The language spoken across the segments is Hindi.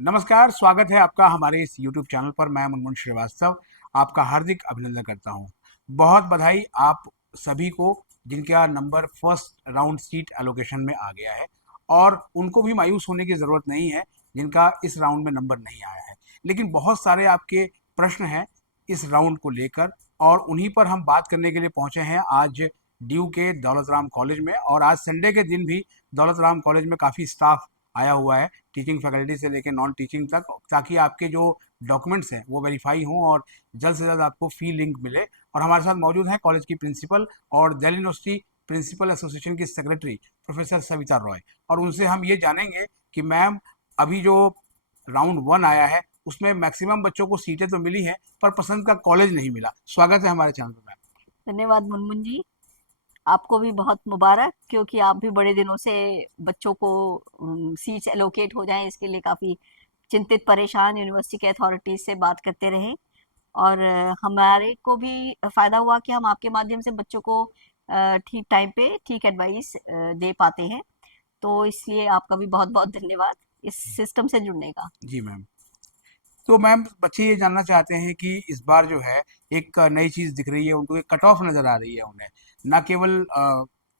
नमस्कार, स्वागत है आपका हमारे इस YouTube चैनल पर। मैं मुनमुन श्रीवास्तव आपका हार्दिक अभिनंदन करता हूं। बहुत बधाई आप सभी को जिनका number first round seat allocation में आ गया है, और उनको भी मायूस होने की ज़रूरत नहीं है जिनका इस राउंड में नंबर नहीं आया है। लेकिन बहुत सारे आपके प्रश्न हैं इस राउंड को लेकर, और उन्हीं पर हम बात करने के लिए पहुंचे हैं आज ड्यू के दौलत राम कॉलेज में। और आज संडे के दिन भी दौलत राम कॉलेज में काफ़ी स्टाफ आया हुआ है, टीचिंग फैकल्टी से लेकर नॉन टीचिंग तक, ताकि आपके जो डॉक्यूमेंट्स हैं वो वेरीफाई हों और जल्द से जल्द आपको फी लिंक मिले। और हमारे साथ मौजूद हैं कॉलेज की प्रिंसिपल और दिल्ली यूनिवर्सिटी प्रिंसिपल एसोसिएशन की सेक्रेटरी प्रोफेसर सविता रॉय। और उनसे हम ये जानेंगे कि मैम, अभी जो राउंड वन आया है उसमें मैक्सिमम बच्चों को सीटें तो मिली हैं पर पसंद का कॉलेज नहीं मिला। स्वागत है हमारे चैनल पर मैम। धन्यवाद मुनमुन जी। आपको भी बहुत मुबारक, क्योंकि आप भी बड़े दिनों से बच्चों को सीट्स एलोकेट हो जाएं इसके लिए काफ़ी चिंतित परेशान यूनिवर्सिटी के अथॉरिटीज से बात करते रहे। और हमारे को भी फ़ायदा हुआ कि हम आपके माध्यम से बच्चों को ठीक टाइम पे ठीक एडवाइस दे पाते हैं। तो इसलिए आपका भी बहुत बहुत धन्यवाद इस सिस्टम से जुड़ने का। जी मैम। तो मैम, बच्चे ये जानना चाहते हैं कि इस बार जो है एक नई चीज़ दिख रही है उनको, एक कट ऑफ नज़र आ रही है उन्हें, ना केवल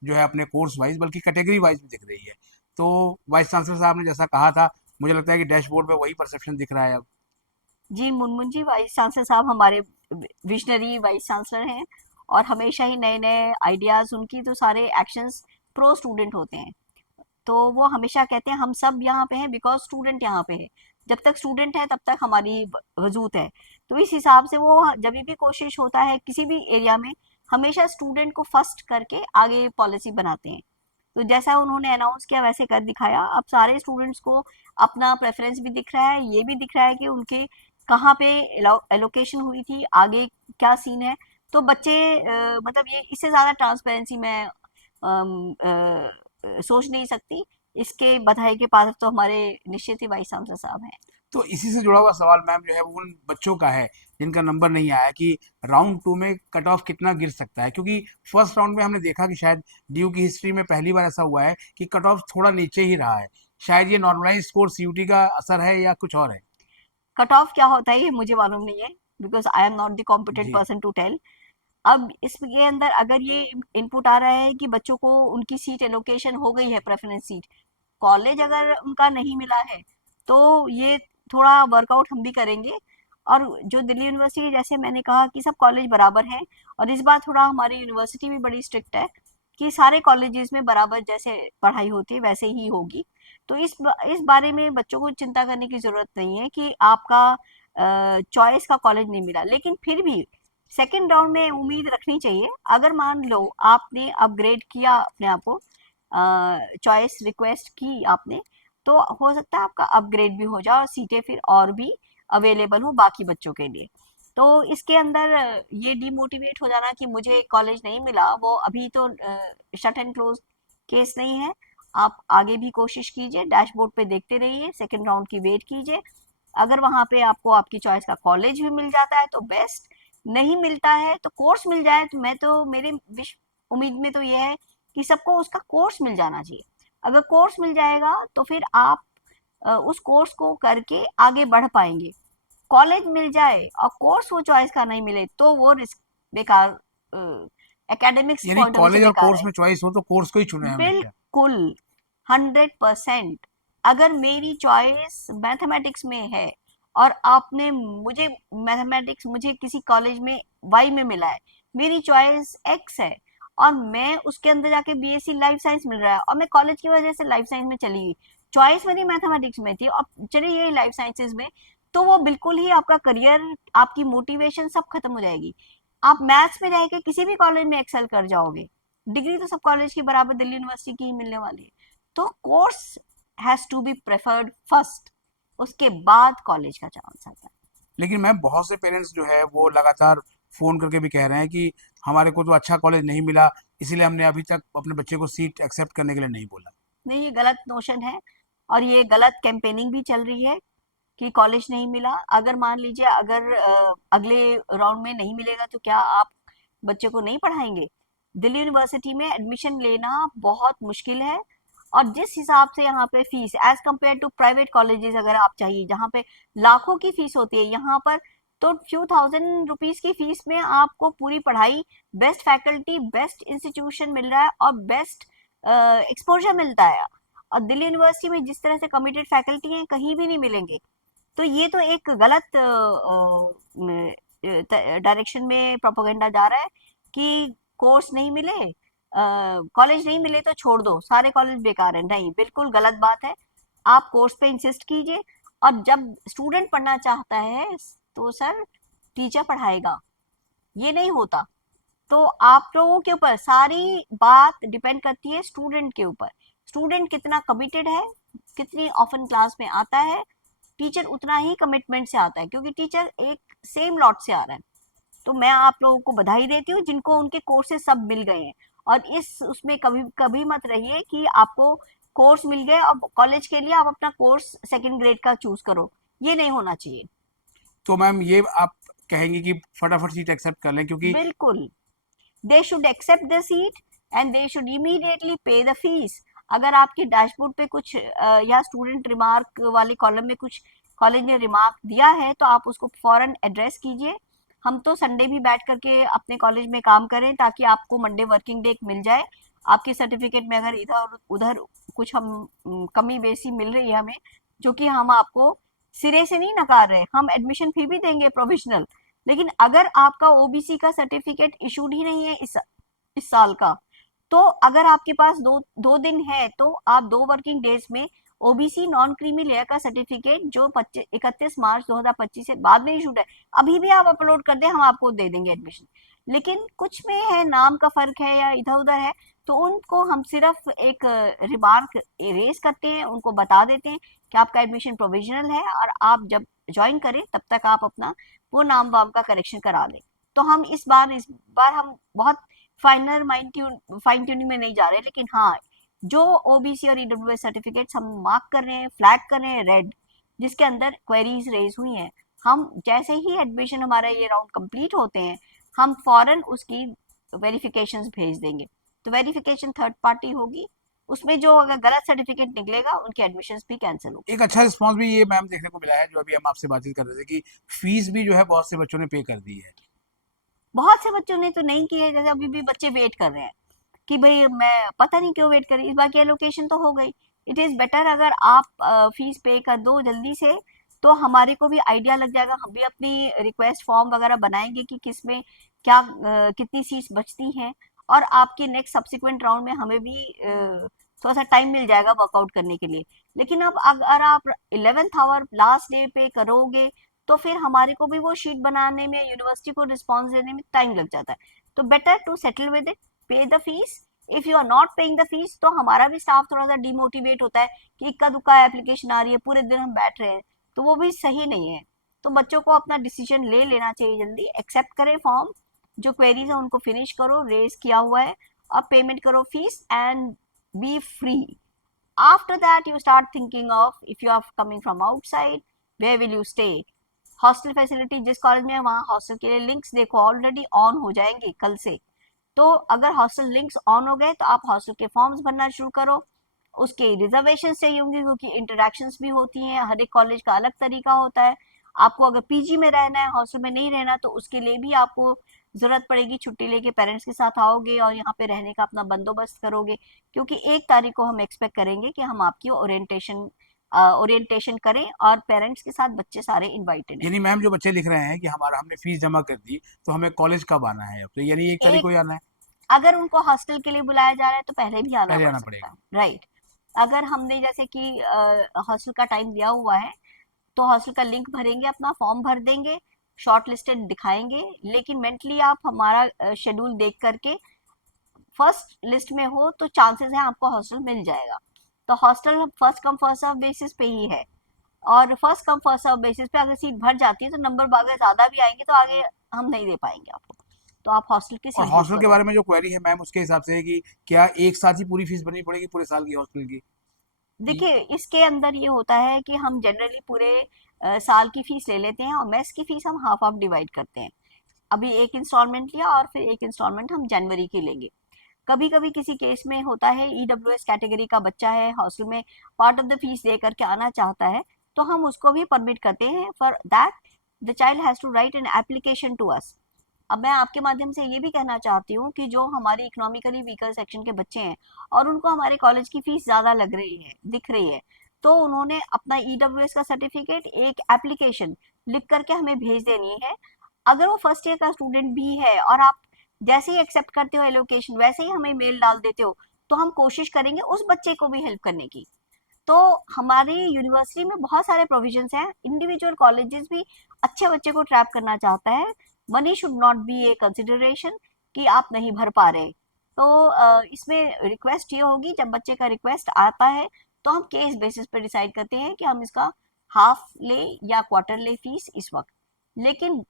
जो है अपने कोर्स वाइज बल्कि कैटेगरी वाइज भी दिख रही है। तो वाइस चांसलर साहब ने जैसा कहा था, मुझे लगता है कि डैशबोर्ड पे वही परसेप्शन दिख रहा है अब। जी मुनमुन जी, वाइस चांसलर साहब हमारे विजनरी वाइस चांसलर हैं, और हमेशा ही नए नए आइडियाज, उनकी तो सारे एक्शंस प्रो स्टूडेंट होते हैं। तो वो हमेशा कहते हैं हम सब यहाँ पे हैं बिकॉज स्टूडेंट यहाँ पे है। जब तक स्टूडेंट है तब तक हमारी वजूद है। तो इस हिसाब से वो जब भी कोशिश होता है किसी भी एरिया में, हमेशा स्टूडेंट को फर्स्ट करके आगे पॉलिसी बनाते हैं। तो जैसा उन्होंने अनाउंस किया वैसे कर दिखाया। अब सारे स्टूडेंट्स को अपना प्रेफरेंस भी दिख रहा है, ये भी दिख रहा है कि उनके कहाँ पे एलोकेशन हुई थी, आगे क्या सीन है। तो बच्चे मतलब ये इससे ज़्यादा ट्रांसपेरेंसी मैं सोच नहीं सकती। इसके बधाई के पात्र तो हमारे निश्चित ही वाइस चांसलर साहब हैं। तो इसी से जुड़ा हुआ सवाल मैम जो है वो उन बच्चों का है जिनका नंबर नहीं आया, कि राउंड टू में कट ऑफ कितना गिर सकता है। क्योंकि फर्स्ट राउंड में हमने देखा कि शायद ड्यू की हिस्ट्री में पहली बार ऐसा हुआ है कि कट ऑफ थोड़ा नीचे ही रहा है। शायद ये नॉर्मलाइज स्कोर सीयूटी का असर है या कुछ और है। कट ऑफ क्या होता है ये मुझे मालूम नहीं है, because I am not the competent जी। Person to tell. अब इसके अंदर अगर ये इनपुट आ रहा है कि बच्चों को उनकी सीट एलोकेशन हो गई है, प्रेफरेंस सीट, कॉलेज अगर उनका नहीं मिला है, तो ये थोड़ा वर्कआउट हम भी करेंगे। और जो दिल्ली यूनिवर्सिटी, जैसे मैंने कहा कि सब कॉलेज बराबर हैं, और इस बार थोड़ा हमारी यूनिवर्सिटी भी बड़ी स्ट्रिक्ट है कि सारे कॉलेजेस में बराबर जैसे पढ़ाई होती है वैसे ही होगी। तो इस बारे में बच्चों को चिंता करने की जरूरत नहीं है कि आपका चॉइस का कॉलेज नहीं मिला। लेकिन फिर भी सेकेंड राउंड में उम्मीद रखनी चाहिए। अगर मान लो आपने अपग्रेड किया अपने आप को, चॉइस रिक्वेस्ट की आपने, तो हो सकता है आपका अपग्रेड भी हो जाए और सीटें फिर और भी अवेलेबल हो बाकी बच्चों के लिए। तो इसके अंदर ये डिमोटिवेट हो जाना कि मुझे कॉलेज नहीं मिला, वो अभी तो शट एंड क्लोज केस नहीं है। आप आगे भी कोशिश कीजिए, डैशबोर्ड पे देखते रहिए, सेकेंड राउंड की वेट कीजिए। अगर वहां पे आपको आपकी चॉइस का कॉलेज भी मिल जाता है तो बेस्ट, नहीं मिलता है तो कोर्स मिल जाए। तो मैं तो मेरे विश्व उम्मीद में तो ये है कि सबको उसका कोर्स मिल जाना चाहिए। अगर कोर्स मिल जाएगा तो फिर आप उस कोर्स को करके आगे बढ़ पाएंगे। कॉलेज मिल जाए और कोर्स वो चॉइस का नहीं मिले तो वो रिस्क बेकार, एकेडमिक्स यानी पॉइंट ऑफ व्यू से कॉलेज और बेकार कोर्स है। में चॉइस हो तो कोर्स को ही चुने हमेशा। बिल्कुल, 100%। अगर मेरी चॉइस मैथमेटिक्स में है और आपने मुझे मैथमेटिक्स, मुझे किसी कॉलेज में वाई में मिला है, मेरी चॉइस एक्स है, और मैं उसके अंदर जाके बीएससी लाइफ साइंस मिल रहा है और मैं कॉलेज की वजह से लाइफ साइंस में चली गई, चॉइस मेरी मैथमेटिक्स में थी और चली गई लाइफ साइंसेज में, तो वो बिल्कुल ही आपका करियर, आपकी मोटिवेशन सब खत्म हो जाएगी। आप मैथ्स में जाके किसी भी कॉलेज में एक्सेल कर जाओगे, डिग्री तो सब कॉलेज की बराबर दिल्ली यूनिवर्सिटी की ही मिलने वाली है। तो course has to be preferred first, उसके बाद कॉलेज का चांस आता है। लेकिन मैम, बहुत से पेरेंट्स जो है वो लगातार फ़ोन करके भी कह रहे हैं कि हमारे को तो अच्छा कॉलेज नहीं मिला, इसीलिए हमने अभी तक अपने बच्चे को सीट एक्सेप्ट करने के लिए नहीं बोला। नहीं, ये गलत नोशन है, और ये गलत कैंपेनिंग भी चल रही है कि कॉलेज नहीं मिला। अगर मान लीजिए अगर अगले राउंड में नहीं मिलेगा तो क्या आप बच्चे को नहीं पढ़ाएंगे? दिल्ली यूनिवर्सिटी में एडमिशन लेना बहुत मुश्किल है। और जिस हिसाब से यहाँ पे fees as compare to private colleges अगर आप चाहिए जहाँ पे लाखों की फीस होती है, यहाँ पर तो फ्यू थाउजेंड रुपीज की फीस में आपको पूरी पढ़ाई, बेस्ट फैकल्टी, बेस्ट इंस्टीट्यूशन मिल रहा है और बेस्ट एक्सपोजर मिलता है। और दिल्ली यूनिवर्सिटी में जिस तरह से कमिटेड फैकल्टी हैं कहीं भी नहीं मिलेंगे। तो ये तो एक गलत डायरेक्शन में प्रोपेगेंडा जा रहा है कि कोर्स नहीं मिले, कॉलेज नहीं मिले तो छोड़ दो, सारे कॉलेज बेकार है। नहीं, बिल्कुल गलत बात है। आप कोर्स पे इंसिस्ट कीजिए, और जब स्टूडेंट पढ़ना चाहता है तो सर टीचर पढ़ाएगा, ये नहीं होता। तो आप लोगों के ऊपर सारी बात डिपेंड करती है स्टूडेंट के ऊपर। स्टूडेंट कितना कमिटेड है, कितनी ऑफन क्लास में आता है, टीचर उतना ही कमिटमेंट से आता है, क्योंकि टीचर एक सेम लॉट से आ रहा है। तो मैं आप लोगों को बधाई देती हूँ जिनको उनके कोर्सेज सब मिल गए हैं। और इस उसमें कभी कभी मत रहिए कि आपको कोर्स मिल गए और कॉलेज के लिए आप अपना कोर्स सेकंड ग्रेड का चूज करो, ये नहीं होना चाहिए। तो मैम ये आप कहेंगे कि फटाफट सीट एक्सेप्ट कर लें, क्योंकि बिल्कुल, they should accept the seat and they should immediately pay the fees. अगर आपके डैशबोर्ड पे कुछ या स्टूडेंट रिमार्क वाले कॉलम में कुछ कॉलेज ने रिमार्क दिया है तो आप उसको फौरन एड्रेस कीजिए। हम तो संडे भी बैठ करके अपने कॉलेज में काम करें ताकि आपको मंडे वर्किंग डे मिल जाए। आपके सर्टिफिकेट में अगर इधर उधर कुछ हम कमी बेसी मिल रही है हमें, जो कि हम आपको सिरे से नहीं नकार रहे, हम एडमिशन फी भी देंगे प्रोविजनल। लेकिन अगर आपका ओबीसी का सर्टिफिकेट इशूड ही नहीं है इस साल का, तो अगर आपके पास दो दिन है तो आप 2 वर्किंग डेज में ओबीसी नॉन क्रीमी लेयर का सर्टिफिकेट जो 31 मार्च 2025 से बाद में इशूड है, अभी भी आप अपलोड कर दें, हम आपको दे देंगे एडमिशन। लेकिन कुछ में है, नाम का फर्क है या इधर उधर है, तो उनको हम सिर्फ एक रिमार्क इरेज करते हैं, उनको बता देते हैं कि आपका एडमिशन प्रोविजनल है और आप जब ज्वाइन करें तब तक आप अपना वो नाम वाम का करेक्शन करा लें। तो हम इस बार हम बहुत फाइन ट्यूनिंग में नहीं जा रहे, लेकिन हाँ, जो ओबीसी और ईडब्ल्यूएस सर्टिफिकेट्स हम मार्क कर रहे हैं, फ्लैग कर रहे हैं रेड, जिसके अंदर क्वेरीज रेज हुई हैं, हम जैसे ही एडमिशन हमारा ये राउंड कंप्लीट होते हैं हम फौरन उसकी वेरिफिकेशंस भेज देंगे। तो वेरिफिकेशन थर्ड पार्टी होगी, उसमें जो अगर गलत सर्टिफिकेट निकलेगा उनके एडमिशंस भी कैंसिल होंगे। एक अच्छा रिस्पांस भी ये मैम देखने को मिला है, जो अभी हम आपसे बातचीत कर रहे थे, कि फीस भी जो है बहुत से बच्चों ने पे कर दी है। बहुत से बच्चों ने तो नहीं की है, जैसे अभी भी बच्चे वेट कर रहे हैं कि भाई मैं पता नहीं क्यों वेट करी, इस बार की एलोकेशन तो हो गई। इट इज बेटर अगर आप फीस पे कर दो जल्दी से, तो हमारे को भी आइडिया लग जाएगा, हम भी अपनी रिक्वेस्ट फॉर्म वगैरह बनाएंगे कि किस में क्या कितनी सीट्स बचती हैं, और आपके नेक्स्ट सब्सिक्वेंट राउंड में हमें भी थोड़ा सा टाइम मिल जाएगा वर्कआउट करने के लिए। लेकिन अब अगर आप 11th आवर लास्ट डे पे करोगे तो फिर हमारे को भी वो शीट बनाने में, यूनिवर्सिटी को रिस्पॉन्स देने में टाइम लग जाता है। तो better to settle with it, pay the fees. If you are not paying the fees तो हमारा भी स्टाफ थोड़ा सा डिमोटिवेट होता है कि इक्का दुक्का एप्लीकेशन आ रही है, पूरे दिन हम बैठ रहे हैं, तो वो भी सही नहीं है। तो बच्चों को अपना डिसीजन ले लेना चाहिए, जल्दी एक्सेप्ट करें फॉर्म, जो क्वेरीज है उनको फिनिश करो, रेज किया हुआ है, अब पेमेंट करो fees and be free. After that you start thinking of, if you are coming from outside, where will you stay. Hostel facility जिस कॉलेज में है वहाँ हॉस्टल के लिए लिंक्स देखो ऑलरेडी ऑन हो जाएंगे कल से। तो अगर हॉस्टल लिंक्स ऑन हो गए तो आप हॉस्टल के फॉर्म्स भरना शुरू करो। उसके रिजर्वेशन चाहिए होंगे क्योंकि इंटरेक्शंस भी होती हैं, हर एक कॉलेज का अलग तरीका होता है। आपको अगर पीजी में रहना है, हॉस्टल में नहीं रहना, तो उसके लिए भी आपको जरूरत पड़ेगी, छुट्टी लेके पेरेंट्स के साथ आओगे और यहाँ पे रहने का अपना बंदोबस्त करोगे, क्योंकि 1 तारीख को हम एक्सपेक्ट करेंगे कि हम आपकी ओरिएंटेशन करें और पेरेंट्स के साथ बच्चे सारे इनवाइटेड हैं। यानी मैम जो बच्चे लिख रहे हैं कि हमारा हमने फीस जमा कर दी, तो हमें कॉलेज कब आना है, अब तो यानी 1 तारीख को ही आना है? अगर उनको हॉस्टल के लिए बुलाया जा रहा है तो पहले भी आना पहले पड़ आना सकता है, पड़ेगा। राइट। अगर हमने जैसे कि हॉस्टल का टाइम दिया हुआ है तो हॉस्टल का लिंक भरेंगे, अपना फॉर्म भर देंगे, शॉर्ट लिस्टेड दिखाएंगे, लेकिन मेंटली आप हमारा शेड्यूल देख करके फर्स्ट लिस्ट में हो तो चांसेस है आपको हॉस्टल मिल जाएगा। तो hostel first come first serve basis पे ही है, और first come first serve basis पे अगर सीट भर जाती है तो नंबर अगर ज्यादा भी आएंगे तो आगे हम नहीं दे पाएंगे आपको, तो आप हॉस्टल की और सीट बुक हॉस्टल के करो। बारे में जो क्वेरी है मैम, उसके हिसाब से है कि क्या एक साथ ही पूरी फीस भरनी पड़ेगी पूरे साल की हॉस्टल की? देखिए, इसके अंदर ये होता है कि हम जनरली पूरे साल की फीस ले लेते हैं और मेस की फीस हम हाफ हाफ डिवाइड करते हैं। अभी एक इंस्टॉलमेंट लिया और फिर एक इंस्टॉलमेंट हम जनवरी की लेंगे। कभी कभी किसी केस में होता है ईडब्ल्यूएस कैटेगरी का बच्चा है, हॉस्टल में पार्ट ऑफ द फीस दे करके आना चाहता है, तो हम उसको भी परमिट करते हैं। For that the child has to write an application to us. अब मैं आपके माध्यम से ये भी कहना चाहती हूँ कि जो हमारी इकोनॉमिकली वीकर सेक्शन के बच्चे हैं और उनको हमारे कॉलेज की फीस ज्यादा लग रही है, दिख रही है, तो उन्होंने अपना ईडब्ल्यूएस का सर्टिफिकेट, एक एप्लीकेशन लिख करके हमें भेज देनी है। अगर वो फर्स्ट ईयर का स्टूडेंट भी है और आप जैसे ही एक्सेप्ट करते हो एलोकेशन वैसे ही हमें मेल डाल देते हो, तो हम कोशिश करेंगे उस बच्चे को भी हेल्प करने की। तो हमारी यूनिवर्सिटी में बहुत सारे प्रोविजंस हैं। इंडिविजुअल कॉलेजेस भी अच्छे बच्चे को ट्रैप करना चाहता है। Money should not be A consideration कि आप नहीं भर पा रहे। तो इसमें रिक्वेस्ट ये होगी, जब बच्चे का रिक्वेस्ट आता है तो हम केस बेसिस पे डिसाइड करते हैं कि हम इसका हाफ ले या क्वार्टर ले फीस इस वक्त। लेकिन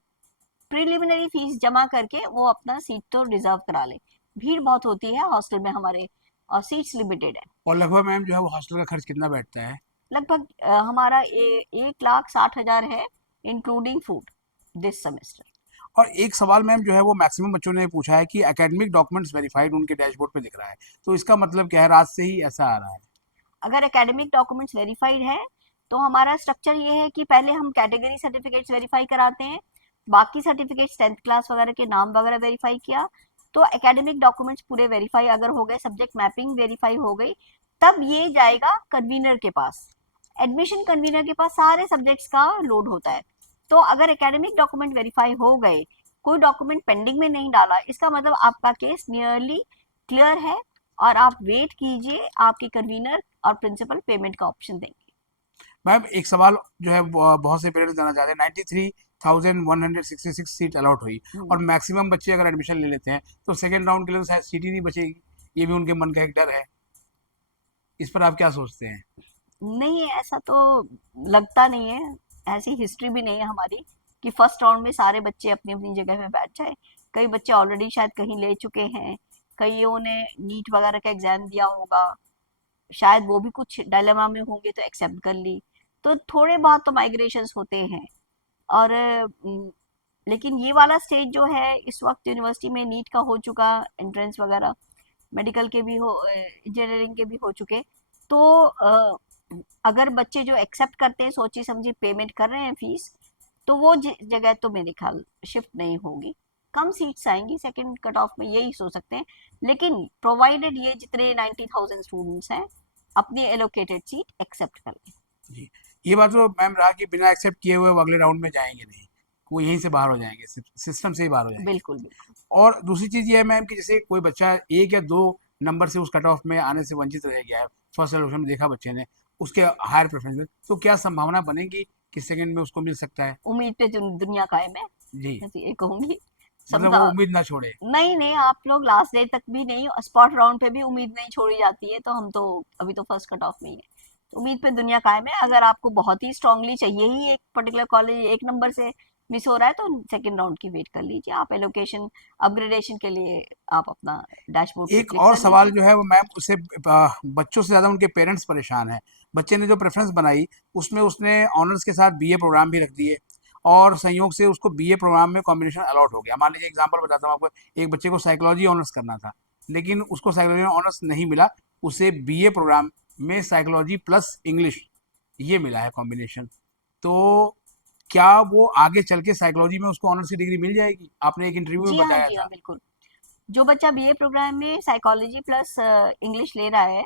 प्रिलिमिनरी फीस जमा करके वो अपना सीट तो रिजर्व करा ले। भीड़ बहुत होती है हॉस्टल में हमारे और सीट्स लिमिटेड है। और लगभग मैम जो है वो हॉस्टल का खर्च कितना बैठता है? लगभग हमारा 1,60,000 है, इंक्लूडिंग फूड, दिस सेमेस्टर। और एक सवाल मैम जो है वो मैक्सिमम बच्चों ने पूछा है कि एकेडमिक डॉक्यूमेंट्स वेरीफाइड उनके डैशबोर्ड पे दिख रहा है, तो इसका मतलब क्या है? रात से ही ऐसा आ रहा है? अगर एकेडमिक डॉक्यूमेंट्स वेरीफाइड है तो हमारा स्ट्रक्चर ये है कि पहले हम कैटेगरी सर्टिफिकेट्स वेरीफाई कराते हैं, बाकी सर्टिफिकेट्स 10th क्लास वगैरह के नाम वगैरह वेरीफाई किया, तो एकेडमिक डॉक्यूमेंट्स पूरे वेरीफाई अगर हो गए, सब्जेक्ट मैपिंग वेरीफाई हो गई, तब ये जाएगा कन्वीनर के पास। एडमिशन कन्वीनर के पास सारे सब्जेक्ट्स का लोड होता है। तो अगर एकेडमिक डॉक्यूमेंट वेरीफाई हो गए, कोई डॉक्यूमेंट पेंडिंग में नहीं डाला, इसका मतलब आपका केस नियरली क्लियर है और आप वेट कीजिए, आपके कन्वीनर और प्रिंसिपल पेमेंट का ऑप्शन देंगे। मैम एक सवाल जो है बहुत से पेरेंट्स जानना चाहते हैं, 93,166 सीट अलॉट हुई और मैक्सिमम बच्चे अगर एडमिशन ले लेते हैं तो सेकेंड राउंड के लिए तो शायद सीट ही नहीं बचेगी, ये भी उनके मन का एक डर है। इस पर आप क्या सोचते हैं? नहीं, ऐसा तो लगता नहीं है, ऐसी हिस्ट्री भी नहीं है हमारी कि फर्स्ट राउंड में सारे बच्चे अपनी अपनी जगह पे बैठ जाए। कई बच्चे ऑलरेडी शायद कहीं ले चुके हैं, कईयों ने नीट वगैरह का एग्जाम दिया होगा, शायद वो भी कुछ डायलेमा में होंगे तो एक्सेप्ट कर ली। तो थोड़े बहुत तो माइग्रेशंस होते हैं। और लेकिन ये वाला स्टेज जो है इस वक्त यूनिवर्सिटी में नीट का हो चुका, एंट्रेंस वगैरह मेडिकल के भी हो, इंजीनियरिंग के भी हो चुके, तो अगर बच्चे जो एक्सेप्ट करते हैं, सोची समझी पेमेंट कर रहे हैं फीस, तो वो जगह तो मेरे ख्याल शिफ्ट नहीं होगी। कम सीट्स आएंगी सेकंड कट ऑफ में, यही सोच सकते हैं। लेकिन प्रोवाइडेड ये जितने 90,000 स्टूडेंट्स हैं अपनी एलोकेटेड सीट एक्सेप्ट कर लें। जी, ये बात तो मैम रहा कि बिना एक्सेप्ट किए हुए वो अगले राउंड में जाएंगे नहीं, वो यहीं से बाहर हो जाएंगे, सिस्टम से ही बाहर हो जाएंगे। बिल्कुल बिल्कुल। और दूसरी चीज़ ये है मैम कि जैसे कोई बच्चा एक या दो नंबर से उस कट ऑफ में आने से वंचित रह गया है, फर्स्ट सिलेक्शन में देखा बच्चे ने उसके हायर प्रेफरेंस में, तो क्या संभावना बनेगी कि सेकंड में उसको मिल सकता है? उम्मीद पे दुनिया कायम है, जी, मैं तो ये कहूंगी। मतलब वो सबका उम्मीद ना छोड़े। नहीं नहीं, आप लोग लास्ट डे तक भी नहीं, स्पॉट राउंड पे भी उम्मीद नहीं छोड़ी जाती है, तो हम तो अभी तो फर्स्ट कट ऑफ में ही है, तो उम्मीद पे दुनिया कायम है। अगर आपको बहुत ही स्ट्रांगली चाहिए ही एक पर्टिकुलर कॉलेज एक नंबर से मिस हो रहा है, तो सेकंड राउंड की वेट कर लीजिए। आप एलोकेशन अपग्रेडेशन के लिए आप अपना डैशबोर्ड पे एक क्लिक और कर सवाल लीजिए। जो है वो मैम उससे बच्चों से ज़्यादा उनके पेरेंट्स परेशान हैं। बच्चे ने जो प्रेफरेंस बनाई उसमें उसने ऑनर्स के साथ बीए प्रोग्राम भी रख दिए और संयोग से उसको बीए प्रोग्राम में कॉम्बिनेशन अलॉट हो गया। मान लीजिए एग्जांपल बताता हूँ आपको, एक बच्चे को साइकोलॉजी ऑनर्स करना था लेकिन उसको साइकोलॉजी ऑनर्स नहीं मिला, उसे बीए प्रोग्राम में साइकोलॉजी प्लस इंग्लिश ये मिला है कॉम्बिनेशन। तो क्या वो आगे चल के साइकोलॉजी में उसको ऑनर्स की डिग्री मिल जाएगी? आपने एक इंटरव्यू में जी हाँ, बताया जी हाँ, था। बिल्कुल। जो बच्चा बीए प्रोग्राम में साइकोलॉजी प्लस इंग्लिश ले रहा है,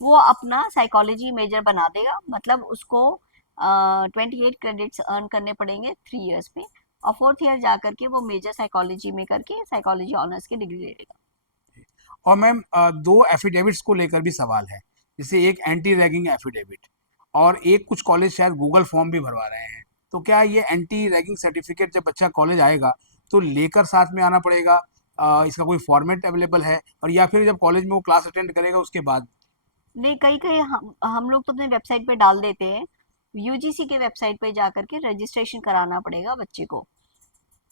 वो अपना साइकोलॉजी मेजर बना देगा, मतलब उसको 28 क्रेडिट्स अर्न करने पड़ेंगे 3 इयर्स में, और फोर्थ ईयर जा करके वो मेजर साइकोलॉजी में करके साइकोलॉजी ऑनर्स की डिग्री ले लेगा। और मैम दो एफिडेविट्स को लेकर भी सवाल है, जैसे एक एंटी रैगिंग एफिडेविट और एक कुछ कॉलेज शायद गूगल फॉर्म भी भरवा रहे हैं, तो क्या ये एंटी रैगिंग सर्टिफिकेट जब बच्चा कॉलेज आएगा तो लेकर साथ में आना पड़ेगा? इसका कोई फॉर्मेट अवेलेबल है? और या फिर जब कॉलेज में वो क्लास अटेंड करेगा उसके बाद? नहीं, कई कई हम लोग तो अपने वेबसाइट पे डाल देते हैं। यूजीसी के वेबसाइट पे जा करके रजिस्ट्रेशन कराना पड़ेगा बच्चे को।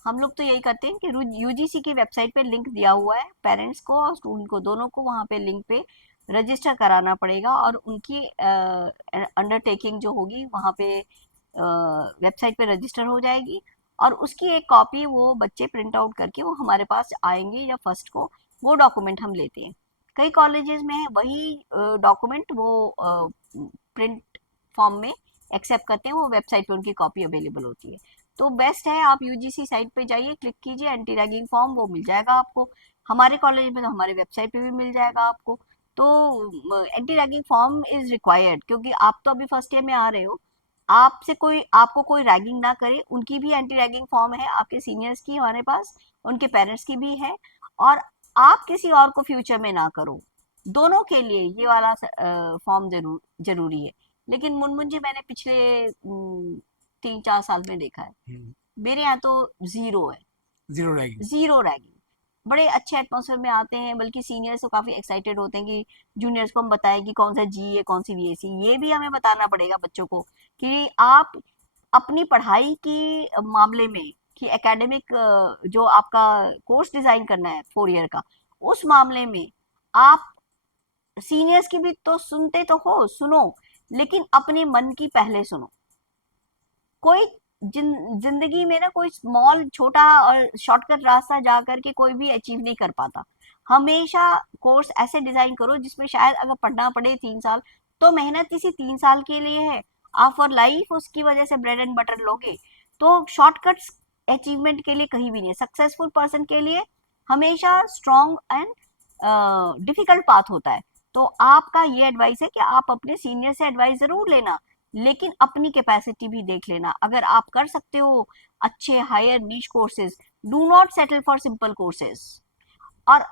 हम लोग तो यही करते हैं कि यूजीसी की वेबसाइट पे लिंक दिया हुआ है, पेरेंट्स को और स्टूडेंट को दोनों को वहाँ पे लिंक पे रजिस्टर कराना पड़ेगा, और उनकी अंडरटेकिंग जो होगी वहाँ पे वेबसाइट पे रजिस्टर हो जाएगी, और उसकी एक कॉपी वो बच्चे प्रिंट आउट करके वो हमारे पास आएंगे या फर्स्ट को वो डॉक्यूमेंट हम लेते हैं। कई कॉलेजेस में वही डॉक्यूमेंट वो प्रिंट फॉर्म में एक्सेप्ट करते हैं, वो वेबसाइट पे उनकी कॉपी अवेलेबल होती है। तो बेस्ट है आप यूजीसी साइट पे जाइए, क्लिक कीजिए एंटी रैगिंग फॉर्म, वो मिल जाएगा आपको। हमारे कॉलेज में तो हमारे वेबसाइट पे भी मिल जाएगा आपको। तो anti ragging form is required, क्योंकि आप तो अभी फर्स्ट ईयर में आ रहे हो, आपसे कोई आपको कोई रैगिंग ना करे, उनकी भी एंटी रैगिंग फॉर्म है, आपके सीनियर्स की हमारे पास, उनके पेरेंट्स की भी है। और आप किसी और को फ्यूचर में ना करो, दोनों के लिए ये वाला फॉर्म जरूरी है। लेकिन मुनमुन जी मैंने पिछले 3-4 साल में देखा है, हम्म, मेरे यहाँ तो जीरो है, जीरो रैगिंग। Zero ragging. बड़े अच्छे एटमोसफेयर में आते हैं, बल्कि सीनियर्स तो काफी एक्साइटेड होते हैं कि जूनियर्स को हम बताएं कि कौन सा जी है कौन सी वीएसी। ये भी हमें बताना पड़ेगा बच्चों को कि आप अपनी पढ़ाई की मामले में, कि एकेडमिक जो आपका कोर्स डिजाइन करना है 4 ईयर का, उस मामले में आप सीनियर्स की भी तो सुनते तो हो, सुनो, लेकिन अपने मन की पहले सुनो। कोई जिंदगी में ना कोई स्मॉल छोटा और शॉर्टकट रास्ता जा करके कोई भी अचीव नहीं कर पाता। हमेशा कोर्स ऐसे डिजाइन करो जिसमें शायद अगर पढ़ना पड़े 3 साल, तो मेहनत इसी 3 साल के लिए है। आप फॉर लाइफ उसकी वजह से ब्रेड एंड बटर लोगे, तो शॉर्टकट्स अचीवमेंट के लिए कहीं भी नहीं है। सक्सेसफुल पर्सन के लिए हमेशा स्ट्रॉन्ग एंड डिफिकल्ट पाथ होता है। तो आपका ये एडवाइस है कि आप अपने सीनियर से एडवाइस जरूर लेना, लेकिन अपनी कैपेसिटी भी देख लेना। अगर आप कर सकते हो अच्छे higher niche courses, do not settle for simple courses. और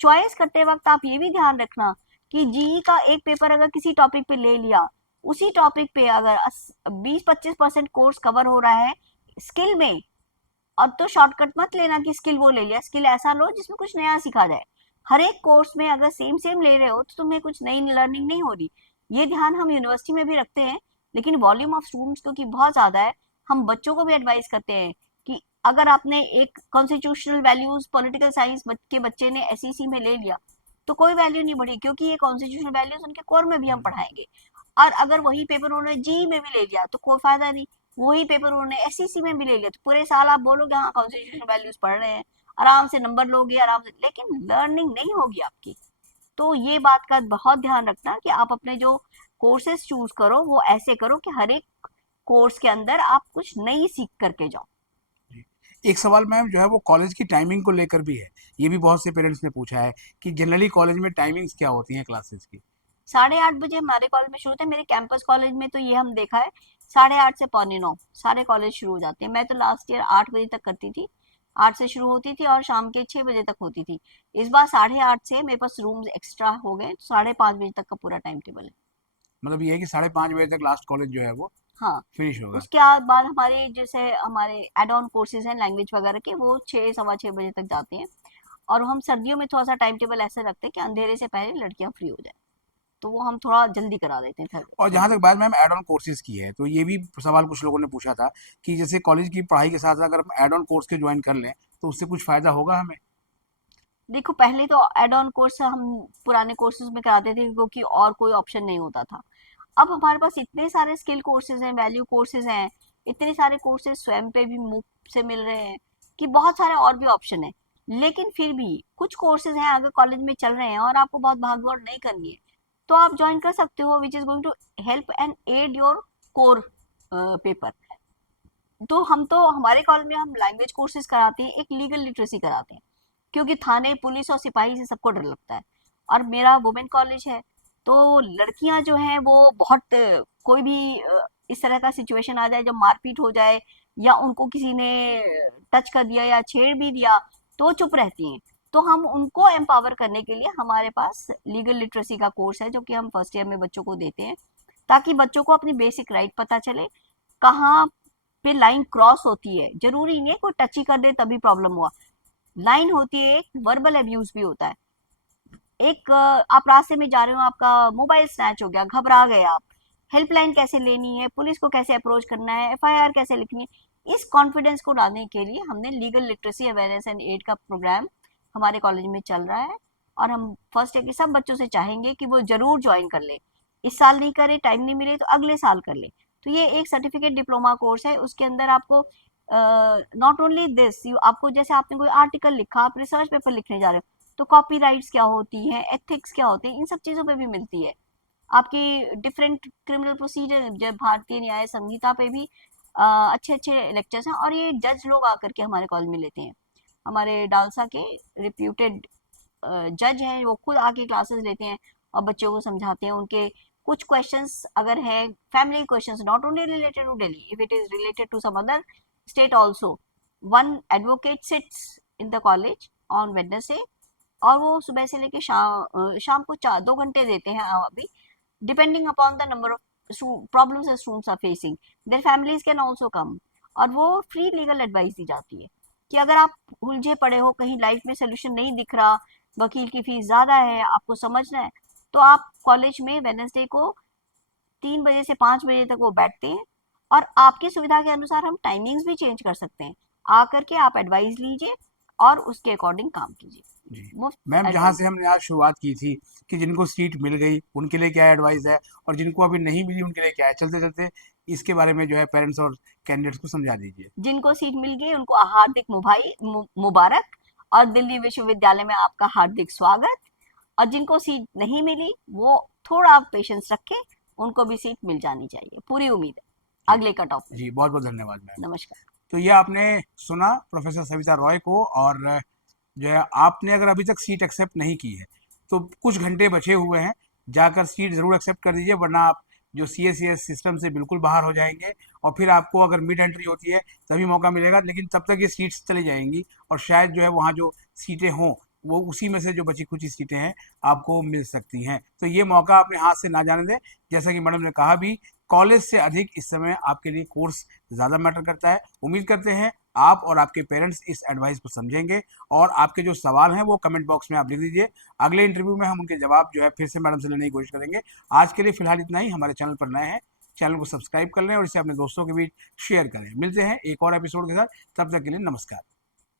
चॉइस करते वक्त आप ये भी ध्यान रखना कि जीई का एक पेपर अगर किसी टॉपिक पे ले लिया, उसी टॉपिक पे अगर 20-25% कोर्स कवर हो रहा है स्किल में, और तो शॉर्टकट मत लेना कि स्किल वो ले लिया। स्किल ऐसा लो जिसमें कुछ नया सीखा जाए। हर एक कोर्स में अगर सेम सेम ले रहे हो तो तुम्हें कुछ नई लर्निंग नहीं हो रही। ये ध्यान हम यूनिवर्सिटी में भी रखते हैं, लेकिन वॉल्यूम ऑफ स्टूडेंट्स क्योंकि बहुत ज्यादा है, हम बच्चों को भी एडवाइस करते हैं कि अगर आपने एक कॉन्स्टिट्यूशनल वैल्यूज पॉलिटिकल साइंस के बच्चे ने एसईसी में ले लिया, तो कोई वैल्यू नहीं बढ़ी, क्योंकि ये कॉन्स्टिट्यूशनल वैल्यूज उनके कोर में भी हम पढ़ाएंगे। और अगर वही पेपर उन्होंने जी में भी ले लिया तो कोई फायदा नहीं। वही पेपर उन्होंने एससीसी में भी ले लिया तो पूरे साल आप बोलोगे हाँ कॉन्स्टिट्यूशनल वैल्यूज पढ़ रहे हैं, आराम से नंबर लोगे आराम से, लेकिन लर्निंग नहीं होगी आपकी। तो ये बात का बहुत ध्यान रखना कि आप अपने जो कोर्सेज चूज करो वो ऐसे करो कि हर एक कोर्स के अंदर आप कुछ नई सीख करके जाओ। जी। एक सवाल मैम जो है वो कॉलेज की टाइमिंग को लेकर भी है। ये भी बहुत से पेरेंट्स ने पूछा है कि जनरली कॉलेज में टाइमिंग्स क्या होती हैं क्लासेस की? 8:30 बजे हमारे कॉलेज में शुरू होते हैं। मेरे कैंपस कॉलेज में तो ये हम देखा है 8:30 से 8:45 सारे कॉलेज शुरू हो जाते हैं। मैं तो लास्ट ईयर 8 बजे तक करती थी, 8 से शुरू होती थी और शाम के 6 बजे तक होती थी। इस बार 8:30 से मेरे पास रूम्स एक्स्ट्रा हो गए, तो 5:30 बजे तक का पूरा टाइम टेबल है। मतलब ये है कि 5:30 बजे तक लास्ट कॉलेज जो है वो हाँ, फिनिश होगा। उसके बाद हमारे जैसे हमारे एड ऑन कोर्सेज हैं लैंग्वेज वगैरह के, वो 6 सवा 6 बजे तक जाते हैं। और हम सर्दियों में थोड़ा सा टाइम टेबल ऐसे रखते हैं कि अंधेरे से पहले लड़कियां फ्री हो जाए, तो वो हम थोड़ा जल्दी करा देते हैं और जहाँ तक सर्दियों में। बात मैम एड ऑन कोर्सेज की है, तो ये भी सवाल कुछ लोगों ने पूछा था कि जैसे कॉलेज की पढ़ाई के साथ अगर हम एड ऑन कोर्स के ज्वाइन कर लें तो उससे कुछ फ़ायदा होगा हमें? देखो पहले तो एड ऑन कोर्स हम पुराने कोर्सेज में कराते थे क्योंकि और कोई ऑप्शन नहीं होता था। अब हमारे पास इतने सारे स्किल कोर्सेज हैं, वैल्यू कोर्सेज हैं, इतने सारे कोर्सेज स्वयं पे भी मुफ्त से मिल रहे हैं कि बहुत सारे और भी ऑप्शन है। लेकिन फिर भी कुछ कोर्सेज हैं अगर कॉलेज में चल रहे हैं और आपको बहुत भाग दौड़ नहीं करनी है, तो आप ज्वाइन कर सकते हो, which is going to help and aid your core paper. तो हम तो हमारे कॉलेज में हम लैंग्वेज कोर्सेज कराते हैं, एक लीगल लिटरेसी कराते हैं, क्योंकि थाने पुलिस और सिपाही से सबको डर लगता है। और मेरा वुमेन कॉलेज है, तो लड़कियां जो हैं वो बहुत कोई भी इस तरह का सिचुएशन आ जाए जब मारपीट हो जाए या उनको किसी ने टच कर दिया या छेड़ भी दिया, तो वो चुप रहती हैं। तो हम उनको एम्पावर करने के लिए हमारे पास लीगल लिटरेसी का कोर्स है जो कि हम फर्स्ट ईयर में बच्चों को देते हैं, ताकि बच्चों को अपनी बेसिक राइट पता चले, कहाँ पे लाइन क्रॉस होती है। जरूरी नहीं है कोई टच ही कर दे तभी प्रॉब्लम हुआ, लाइन होती है, एक वर्बल अब्यूज भी होता है। एक आप रास्ते में जा रहे हो, आपका मोबाइल स्नैच हो गया, घबरा गए आप, हेल्पलाइन कैसे लेनी है, पुलिस को कैसे अप्रोच करना है, एफआईआर कैसे लिखनी है, इस कॉन्फिडेंस को लाने के लिए हमने legal literacy awareness and aid का प्रोग्राम हमारे कॉलेज में चल रहा है। और हम फर्स्ट ईयर के सब बच्चों से चाहेंगे कि वो जरूर ज्वाइन कर ले। इस साल नहीं करे, टाइम नहीं मिले तो अगले साल कर ले। तो ये एक सर्टिफिकेट डिप्लोमा कोर्स है, उसके अंदर आपको नॉट ओनली दिस, आपको जैसे आपने कोई आर्टिकल लिखा, आप रिसर्च पेपर लिखने जा रहे हो, तो कॉपीराइट्स क्या होती हैं, एथिक्स क्या होते हैं, इन सब चीज़ों पे भी मिलती है। आपकी डिफरेंट क्रिमिनल प्रोसीजर जब भारतीय न्याय संहिता पे भी अच्छे अच्छे लेक्चर्स हैं, और ये जज लोग आकर के हमारे कॉलेज में लेते हैं। हमारे डालसा के रिप्यूटेड जज हैं, वो खुद आके क्लासेस लेते हैं और बच्चों को समझाते हैं। उनके कुछ क्वेश्चंस अगर है family questions, not only related to Delhi, if it is related to some other state also, one advocate sits in the college on Wednesday, और वो सुबह से लेके शाम को 2 घंटे देते हैं अभी, depending upon the number of problems the students are facing, their families can also come. और वो फ्री लीगल एडवाइस दी जाती है कि अगर आप उलझे पड़े हो, कहीं लाइफ में सोल्यूशन नहीं दिख रहा, वकील की फीस ज़्यादा है, आपको समझना है, तो आप कॉलेज में वेडनेसडे को 3 बजे से 5 बजे तक वो बैठते हैं, और आपकी सुविधा के अनुसार हम टाइमिंग्स भी चेंज कर सकते हैं। आकर के आप एडवाइस लीजिए और उसके अकॉर्डिंग काम कीजिए। जी मुफ्त मैम, जहाँ एडवाइस। से हमने आज शुरुआत की थी कि जिनको सीट मिल गई उनके लिए क्या एडवाइस है और जिनको अभी नहीं मिली उनके लिए क्या है, चलते चलते इसके बारे में जो है पेरेंट्स और कैंडिडेट्स को समझा दीजिए। जिनको सीट मिल गई उनको हार्दिक मुबारक, और दिल्ली विश्वविद्यालय में आपका हार्दिक स्वागत। और जिनको सीट नहीं मिली वो थोड़ा पेशेंस रखें, उनको भी सीट मिल जानी चाहिए, पूरी उम्मीद है जी अगले कट ऑफ में। जी, बहुत बहुत धन्यवाद मैम। नमस्कार। तो ये आपने सुना प्रोफेसर सविता रॉय को, और जो है आपने अगर अभी तक सीट एक्सेप्ट नहीं की है तो कुछ घंटे बचे हुए हैं, जाकर सीट ज़रूर एक्सेप्ट कर दीजिए, वरना आप जो CA/CS सिस्टम से बिल्कुल बाहर हो जाएंगे, और फिर आपको अगर मिड एंट्री होती है तभी मौका मिलेगा, लेकिन तब तक ये सीट्स चली जाएंगी और शायद जो है वहाँ जो सीटें हों वो उसी में से जो बची खुची सीटें हैं आपको मिल सकती हैं। तो ये मौका अपने हाथ से ना जाने दें। जैसा कि मैडम ने कहा भी, कॉलेज से अधिक इस समय आपके लिए कोर्स ज़्यादा मैटर करता है। उम्मीद करते हैं आप और आपके पेरेंट्स इस एडवाइस को समझेंगे, और आपके जो सवाल हैं वो कमेंट बॉक्स में आप लिख दीजिए। अगले इंटरव्यू में हम उनके जवाब जो है फिर से मैडम से लेने की कोशिश करेंगे। आज के लिए फिलहाल इतना ही। हमारे चैनल पर नए हैं, चैनल को सब्सक्राइब कर लें और इसे अपने दोस्तों के बीच शेयर करें। मिलते हैं एक और एपिसोड के साथ, तब तक के लिए नमस्कार।